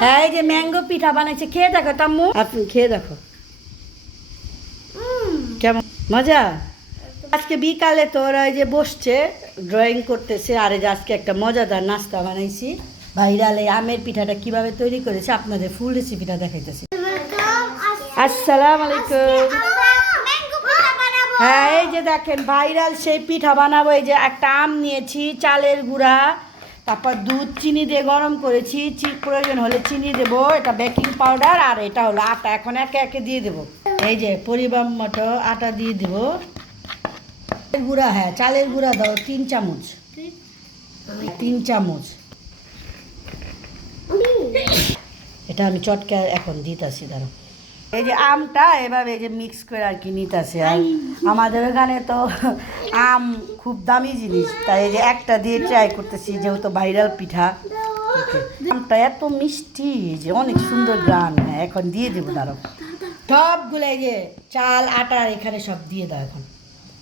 হ্যাঁ এই যে ম্যাঙ্গো পিঠা বানাইছে খেয়ে দেখো তাম্মু। আপনি খেয়ে দেখো। কেমন? মজা? আজকে বিকালে তো ওরা এই যে বসছে ড্রয়িং করতেছে আর এই যে আজকে একটা মজাদার নাস্তা বানাইছি। ভাইরাল এই আমের পিঠাটা কীভাবে তৈরি করেছে আপনাদের ফুল রেসিপিটা দেখাইতেছি। আসসালাম আলাইকুম। হ্যাঁ এই যে দেখেন ভাইরাল সেই পিঠা বানাবো এই যে একটা আম নিয়েছি চালের গুঁড়া তারপর দুধ, চিনি দিয়ে গরম করেছি। প্রয়োজন হলে চিনি দেবো, এটা বেকিং পাউডার আর এটা হলো আটা। এখন একে একে দিয়ে দেবো। এই যে পরিমাণ মতো আটা দিয়ে দেবো। গুঁড়া হ্যাঁ চালের গুঁড়া দাও, তিন চামচ। তিন চামচ। এটা আমি চটকা এখন দিতেছি দাঁড়ো এই যে আমটা এভাবে এই যে মিক্স করে আর কি নিতেছে আর আমাদের ওখানে তো আম খুব দামি জিনিস। তাই এই যে একটা দিয়ে ট্রাই করতেছি যেহেতু ভাইরাল পিঠা। আমটা এত মিষ্টি যে অনেক সুন্দর গ্রান। হ্যাঁ এখন দিয়ে দেবো দাঁড়ো সবগুলো এই যে চাল আটা এখানে সব দিয়ে দাও এখন।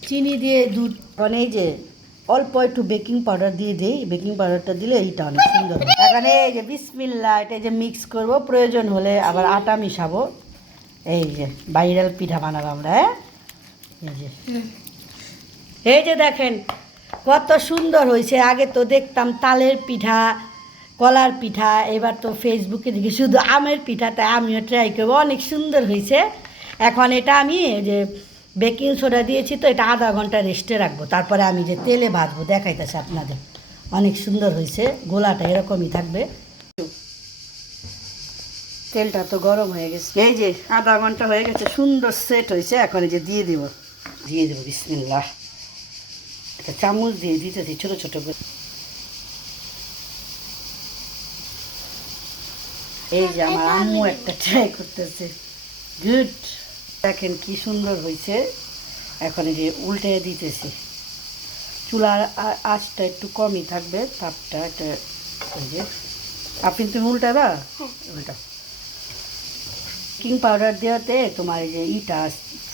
চিনি দিয়ে দুধ মানে এই যে অল্প একটু বেকিং পাউডার দিয়ে দিই। বেকিং পাউডারটা দিলে এইটা অনেক সুন্দর এখানে এই যে বিসমিল্লা এটা যে মিক্স করব প্রয়োজন হলে আবার আটা মিশাবো। এই যে ভাইরাল পিঠা বানাবো আমরা হ্যাঁ? এই যে। এই যে দেখেন, কত সুন্দর হয়েছে। আগে তো দেখতাম তালের পিঠা, কলার পিঠা, এবার তো ফেসবুকে দেখি শুধু আমের পিঠা তাই আমিও ট্রাই করব। অনেক সুন্দর হয়েছে। এখন এটা আমি যে বেকিং সোডা দিয়েছি তো, এটা আধা ঘণ্টা রেস্টে রাখব। তারপরে আমি যে তেলে ভাজবো, দেখাইতেছে আপনাদের। অনেক সুন্দর হয়েছে, গোলাটা এরকমই থাকবে। তেলটা তো গরম হয়ে গেছে। এই যে আধা ঘণ্টা হয়ে গেছে সুন্দর সেট হয়েছে এখন এই যে দিয়ে দিব। দিয়ে দেবো বিসমিল্লা একটা চামচ দিয়ে দিতেছি ছোটো ছোটো করে। এই যে আমার আম্মু একটা ট্রাই করতেছে। গুড দেখেন কি সুন্দর হয়েছে। এখন এই যে উল্টে দিতেছি। চুলার আঁচটা একটু কমই থাকবে তাপটা একটা এই যে। আপনি তুমি উল্টাবা? উল্টা বেকিং পাউডার দেওয়াতে তোমার এই যে ইটা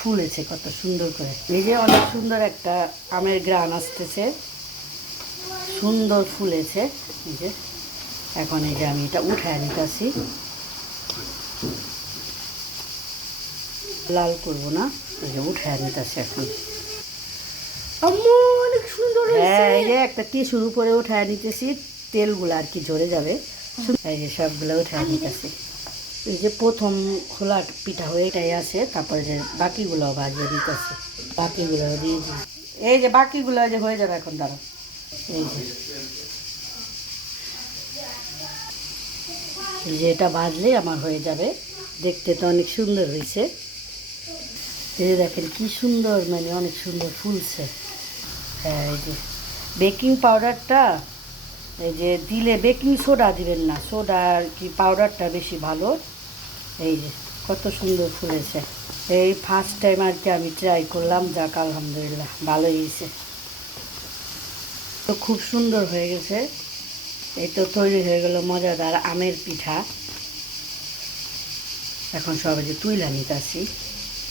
ফুলেছে কত সুন্দর করে। এই যে অনেক সুন্দর একটা আমের গ্রান আসতেছে। সুন্দর ফুলেছে। এই যে এখন এই যে আমি এটা উঠায় নিতেছি। লাল করব না এই যে উঠায় নিতেছি এখন। অনেক সুন্দর হ্যাঁ এই যে একটা টিস্যুর উপরে উঠায় নিতেছি তেলগুলো আর কি ঝরে যাবে। এই যে সবগুলো উঠায় নিতেছি। এই যে প্রথম খোলা পিঠা হয়ে এটাই আছে, তারপরে যে বাকিগুলো ভাজিয়ে দিতেছি। বাকিগুলো দিয়ে এই যে বাকিগুলো যে হয়ে যাবে এখন দাঁড়া এই যে। এই যে এটা ভাজলেই আমার হয়ে যাবে। দেখতে তো অনেক সুন্দর হয়েছে। এই দেখেন কি সুন্দর মানে অনেক সুন্দর ফুলছে। হ্যাঁ এই যে। বেকিং পাউডারটা এই যে দিলে বেকিং সোডা দিবেন না সোডা আর কি পাউডারটা বেশি ভালো? এই যে, কত সুন্দর ফুলেছে। এই ফার্স্ট টাইম আর কি আমি ট্রাই করলাম, যাক, আলহামদুলিল্লাহ, ভালোই হয়েছে। তো খুব সুন্দর হয়ে গেছে। এই তো তৈরি হয়ে গেল মজাদার আমের পিঠা। এখন সবাই যে তুইলা নিতেছি।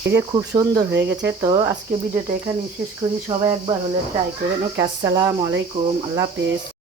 এই যে খুব সুন্দর হয়ে গেছে। তো আজকে ভিডিওটা এখানেই শেষ করি। সবাই একবার হলে ট্রাই করেন ওকে আসসালামু আলাইকুম। আল্লাহ হাফেজ।